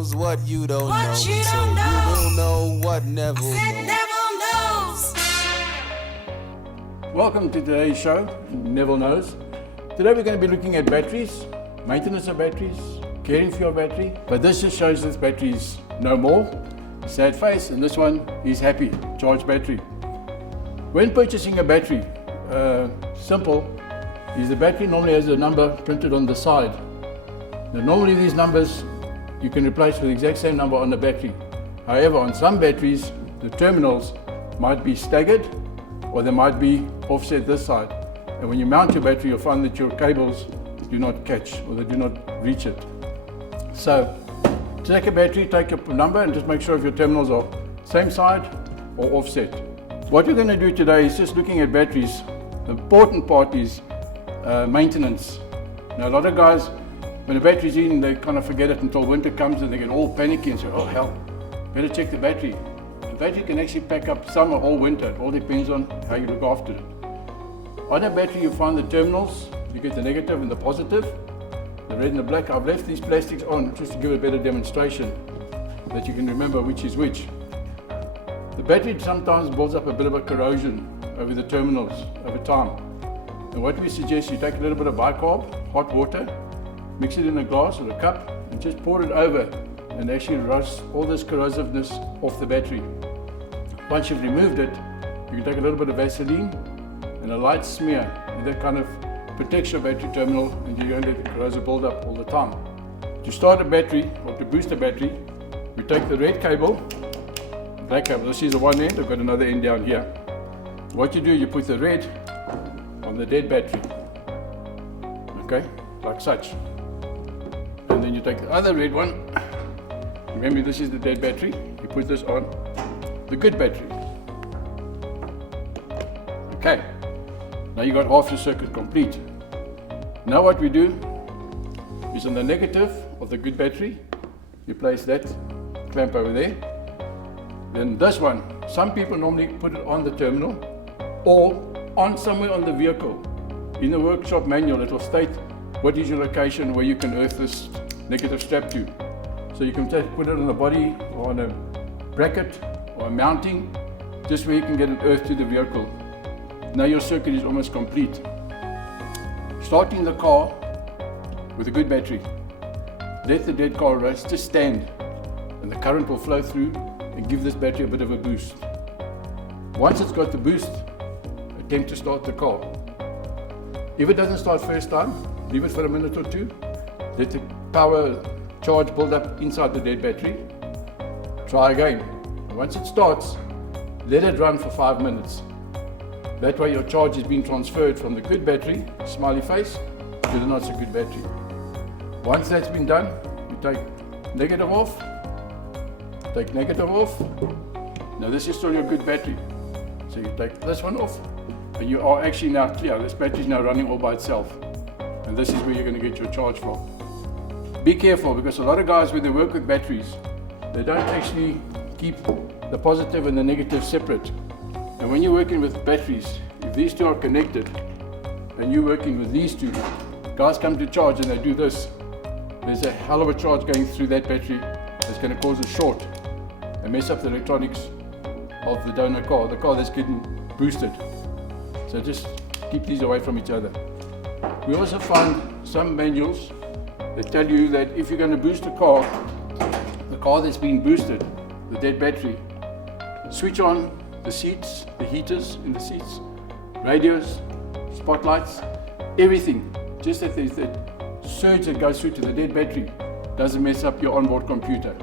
knows what you don't What know. you So don't know. you will know what Neville knows. Neville knows. Welcome to today's show, Neville Knows. Today we're going to be looking at batteries, maintenance of batteries, caring for your battery. But this just shows this battery is no more. Sad face, and this one is happy, charged battery. When purchasing a battery, simple, is the battery normally has a number printed on the side. Now normally these numbers you can replace with the exact same number on the battery. However, on some batteries, the terminals might be staggered or they might be offset this side. And when you mount your battery, you'll find that your cables do not catch or they do not reach it. So, to take a battery, take a number and just make sure if your terminals are same side or offset. What we're going to do today is just looking at batteries. The important part is maintenance. Now a lot of guys, when the battery's in, they kind of forget it until winter comes and they get all panicky and say, oh hell, better check the battery. The battery can actually pack up summer or winter. It all depends on how you look after it. On a battery you find the terminals, you get the negative and the positive, the red and the black. I've left these plastics on just to give a better demonstration that you can remember which is which. The battery sometimes builds up a bit of a corrosion over the terminals over time. And what we suggest, you take a little bit of bicarb, hot water, mix it in a glass or a cup and just pour it over and actually rust all this corrosiveness off the battery. Once you've removed it, you can take a little bit of Vaseline and a light smear, and that kind of protects your battery terminal and you don't let the corrosion build up all the time. To start a battery or to boost a battery, we take the red cable, black cable, this is the one end, I've got another end down here. What you do, you put the red on the dead battery, okay, like such. And then you take the other red one, remember this is the dead battery, you put this on the good battery. Okay, now you got half your circuit complete. Now what we do is on the negative of the good battery, you place that clamp over there. Then this one, some people normally put it on the terminal or on somewhere on the vehicle. In the workshop manual it will state what is your location where you can earth this negative strap to. So you can put it on the body or on a bracket or a mounting, just where you can get it earth to the vehicle. Now your circuit is almost complete. Starting the car with a good battery. Let the dead car rest, just stand, and the current will flow through and give this battery a bit of a boost. Once it's got the boost, attempt to start the car. If it doesn't start first time, leave it for a minute or two. Let the power charge build up inside the dead battery. Try again. Once it starts, let it run for 5 minutes. That way your charge is being transferred from the good battery, smiley face, to the not so good battery. Once that's been done, you take negative off, take negative off. Now this is still your good battery. So you take this one off, and you are actually now clear. This battery is now running all by itself. And this is where you're going to get your charge from. Be careful, because a lot of guys when they work with batteries, they don't actually keep the positive and the negative separate. And when you're working with batteries, if these two are connected and you're working with these two, guys come to charge and they do this, there's a hell of a charge going through that battery that's going to cause a short and mess up the electronics of the donor car, the car that's getting boosted. So just keep these away from each other. We also find some manuals that tell you that if you're going to boost a car, the car that's being boosted, the dead battery, switch on the seats, the heaters in the seats, radios, spotlights, everything. Just that there's that surge that goes through to the dead battery doesn't mess up your onboard computer.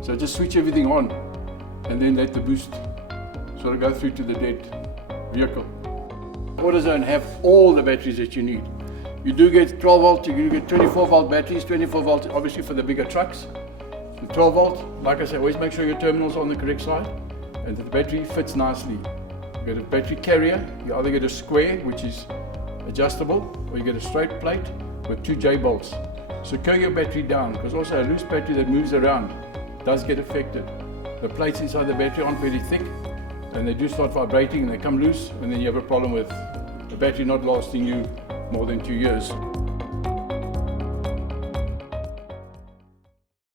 So just switch everything on and then let the boost sort of go through to the dead vehicle. AutoZone have all the batteries that you need. You do get 12 volt, you do get 24 volt batteries, 24 volt obviously for the bigger trucks. The 12 volt, like I said, always make sure your terminal's on the correct side and that the battery fits nicely. You get a battery carrier, you either get a square which is adjustable or you get a straight plate with 2 J bolts. Secure your battery down, because also a loose battery that moves around does get affected. The plates inside the battery aren't very thick and they do start vibrating and they come loose, and then you have a problem with the battery not lasting you more than 2 years.